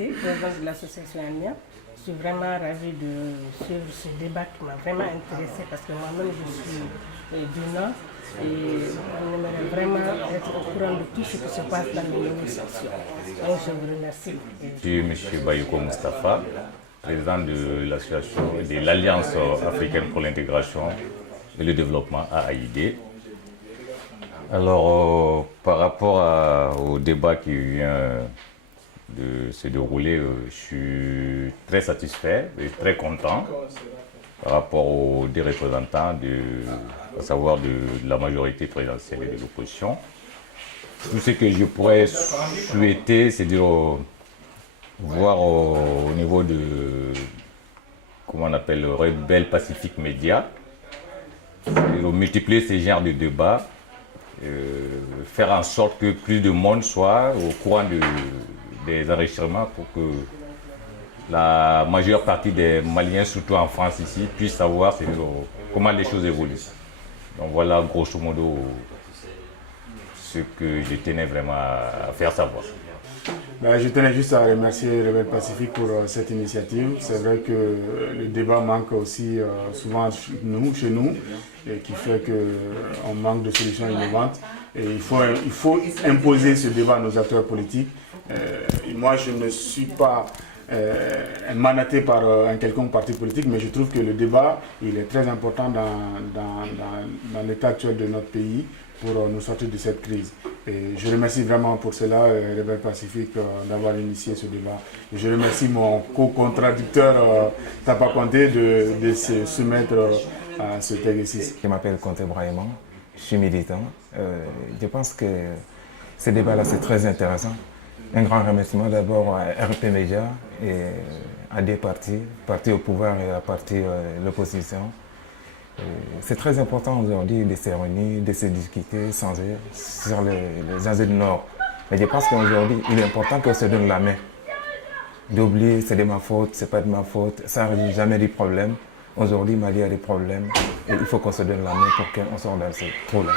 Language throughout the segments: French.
Cissé, présidente de l'association ANIA. Je suis vraiment ravie de suivre ce débat qui m'a vraiment intéressée parce que moi-même je suis du Nord et on aimerait vraiment être au courant de tout ce qui se passe dans les négociations. Donc je vous remercie. Je suis M. Bayouko Moustapha, président de l'association de l'Alliance africaine pour l'intégration et le développement AAID. Alors, par rapport au débat qui vient de se dérouler, je suis très satisfait et très content par rapport aux deux représentants, à savoir de la majorité présidentielle et de l'opposition. Tout ce que je pourrais souhaiter, c'est de voir au niveau de, comment on appelle, le Rebelle Pacifique Média, de multiplier ces genres de débats, faire en sorte que plus de monde soit au courant des enregistrements pour que la majeure partie des Maliens, surtout en France ici, puissent savoir comment les choses évoluent. Donc voilà grosso modo ce que je tenais vraiment à faire savoir. Je tenais juste à remercier Rebelle Pacifique pour cette initiative. C'est vrai que le débat manque aussi souvent chez nous, et qui fait qu'on manque de solutions innovantes. Et il faut imposer ce débat à nos acteurs politiques. Moi, je ne suis pas mandaté par un quelconque parti politique, mais je trouve que le débat il est très important dans l'état actuel de notre pays pour nous sortir de cette crise. Et je remercie vraiment pour cela Rebelle Pacifique d'avoir initié ce débat. Et je remercie mon co-contradicteur Tapa Conté de se soumettre à ce exercice. Je m'appelle Conté Brahima, je suis militant. Je pense que ce débat-là c'est très intéressant. Un grand remerciement d'abord à RP Média et à des partis au pouvoir et à parti l'opposition. C'est très important aujourd'hui de se réunir, de se discuter sur les enjeux du Nord. Mais je pense qu'aujourd'hui, il est important qu'on se donne la main. D'oublier, c'est de ma faute, c'est pas de ma faute, ça n'a jamais de problème. Aujourd'hui, Mali a des problèmes et il faut qu'on se donne la main pour qu'on sorte dans ce trou-là.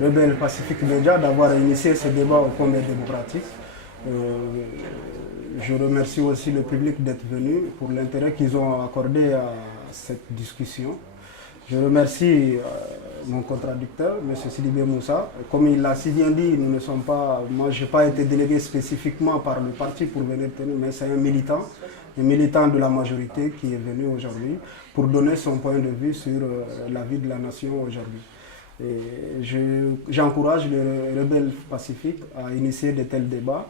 Rebelle Pacifique Média d'avoir initié ce débat au Congrès démocratique. Je remercie aussi le public d'être venu pour l'intérêt qu'ils ont accordé à cette discussion. Je remercie mon contradicteur, M. Sidibé Moussa. Comme il l'a si bien dit, nous ne sommes pas, moi je n'ai pas été délégué spécifiquement par le parti pour venir tenir, mais c'est un militant de la majorité qui est venu aujourd'hui pour donner son point de vue sur la vie de la nation aujourd'hui. J'encourage les rebelles pacifiques à initier de tels débats.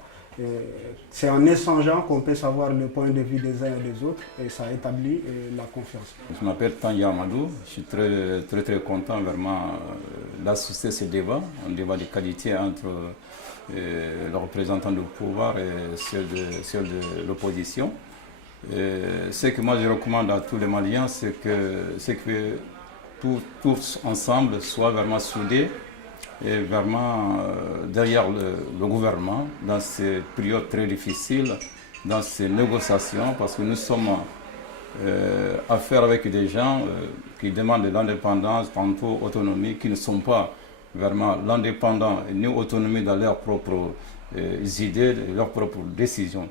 C'est en échangeant qu'on peut savoir le point de vue des uns et des autres et ça établit la confiance. Je m'appelle Tanya Amadou, je suis très content vraiment d'assister à ce débat, un débat de qualité entre le représentant du pouvoir et ceux de l'opposition. Ce que moi je recommande à tous les Maliens, c'est que tous ensemble soient vraiment soudés et vraiment derrière le gouvernement dans ces périodes très difficiles, dans ces négociations, parce que nous sommes affaire avec des gens qui demandent de l'indépendance, tantôt autonomie, qui ne sont pas vraiment l'indépendance ni autonomie dans leurs propres idées, leurs propres décisions.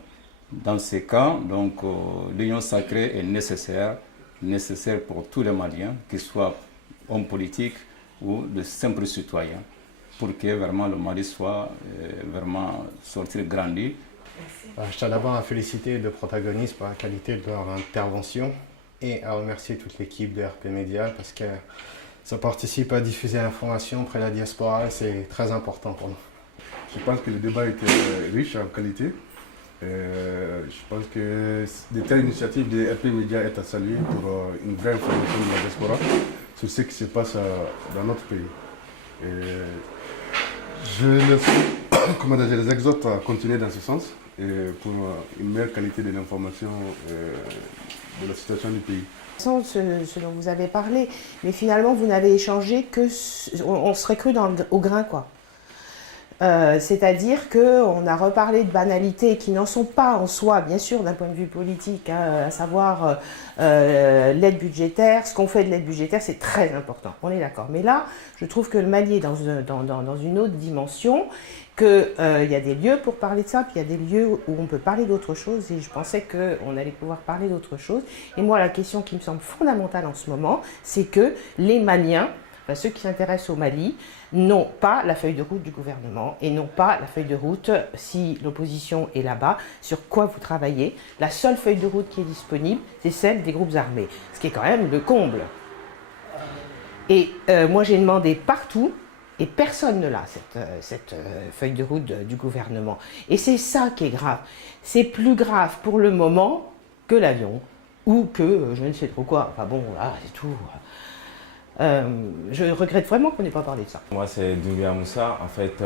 Dans ces cas, donc, l'union sacrée est nécessaire pour tous les Maliens, qu'ils soient hommes politiques ou de simples citoyens, pour que vraiment le Mali soit vraiment sorti grandi. Je tiens d'abord à féliciter le protagoniste pour la qualité de leur intervention et à remercier toute l'équipe de RP Média parce que ça participe à diffuser l'information auprès de la diaspora et c'est très important pour nous. Je pense que le débat était riche en qualité. Je pense que de telles initiatives de RP Média est à saluer pour une vraie information de la diaspora sur ce qui se passe dans notre pays. Je les exhorte à continuer dans ce sens pour une meilleure qualité de l'information de la situation du pays. Ce dont vous avez parlé, mais finalement vous n'avez échangé que... On serait cru au grain, quoi. C'est-à-dire qu'on a reparlé de banalités qui n'en sont pas en soi, bien sûr, d'un point de vue politique, hein, à savoir l'aide budgétaire. Ce qu'on fait de l'aide budgétaire, c'est très important, on est d'accord. Mais là, je trouve que le Mali est dans une autre dimension, qu'il y a des lieux pour parler de ça, puis il y a des lieux où on peut parler d'autre chose, et je pensais qu'on allait pouvoir parler d'autre chose. Et moi, la question qui me semble fondamentale en ce moment, c'est que les Maliens, enfin, ceux qui s'intéressent au Mali, n'ont pas la feuille de route du gouvernement et n'ont pas la feuille de route, si l'opposition est là-bas, sur quoi vous travaillez. La seule feuille de route qui est disponible, c'est celle des groupes armés, ce qui est quand même le comble. Et moi j'ai demandé partout, et personne ne l'a, cette feuille de route du gouvernement. Et c'est ça qui est grave. C'est plus grave pour le moment que l'avion, ou que je ne sais trop quoi. Enfin bon, là c'est tout. Je regrette vraiment qu'on n'ait pas parlé de ça. Moi, c'est Doumbia Moussa. En fait,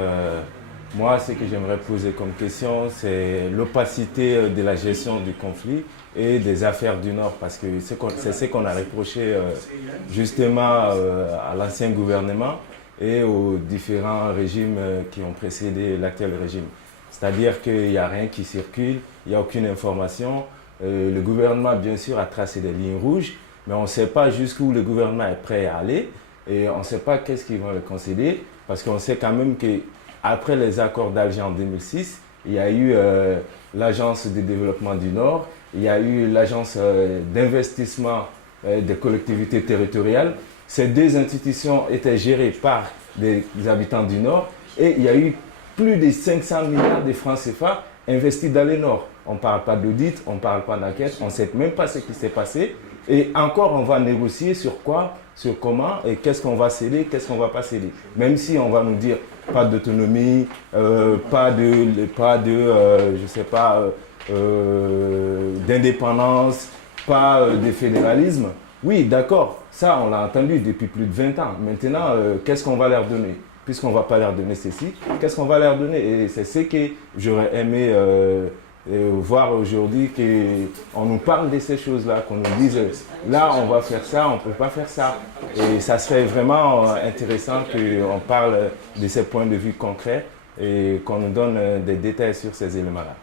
moi, ce que j'aimerais poser comme question, c'est l'opacité de la gestion du conflit et des affaires du Nord. Parce que c'est ce qu'on a reproché justement à l'ancien gouvernement et aux différents régimes qui ont précédé l'actuel régime. C'est-à-dire qu'il n'y a rien qui circule, il n'y a aucune information. Le gouvernement, bien sûr, a tracé des lignes rouges, mais on ne sait pas jusqu'où le gouvernement est prêt à aller et on ne sait pas qu'est-ce qu'ils vont le concéder, parce qu'on sait quand même qu'après les accords d'Alger en 2006, il y a eu l'Agence de développement du Nord, il y a eu l'Agence d'investissement des collectivités territoriales. Ces deux institutions étaient gérées par des habitants du Nord et il y a eu plus de 500 milliards de francs CFA investis dans le Nord. On ne parle pas d'audit, on ne parle pas d'enquête, on ne sait même pas ce qui s'est passé. Et encore, on va négocier sur quoi, sur comment, et qu'est-ce qu'on va céder, qu'est-ce qu'on ne va pas céder. Même si on va nous dire pas d'autonomie, pas de je sais pas, d'indépendance, pas de fédéralisme. Oui, d'accord, ça on l'a entendu depuis plus de 20 ans. Maintenant, qu'est-ce qu'on va leur donner? Puisqu'on ne va pas leur donner ceci, qu'est-ce qu'on va leur donner? Et c'est ce que j'aurais aimé voir aujourd'hui, qu'on nous parle de ces choses-là, qu'on nous dise là on va faire ça, on ne peut pas faire ça. Et ça serait vraiment intéressant qu'on parle de ces points de vue concrets et qu'on nous donne des détails sur ces éléments-là.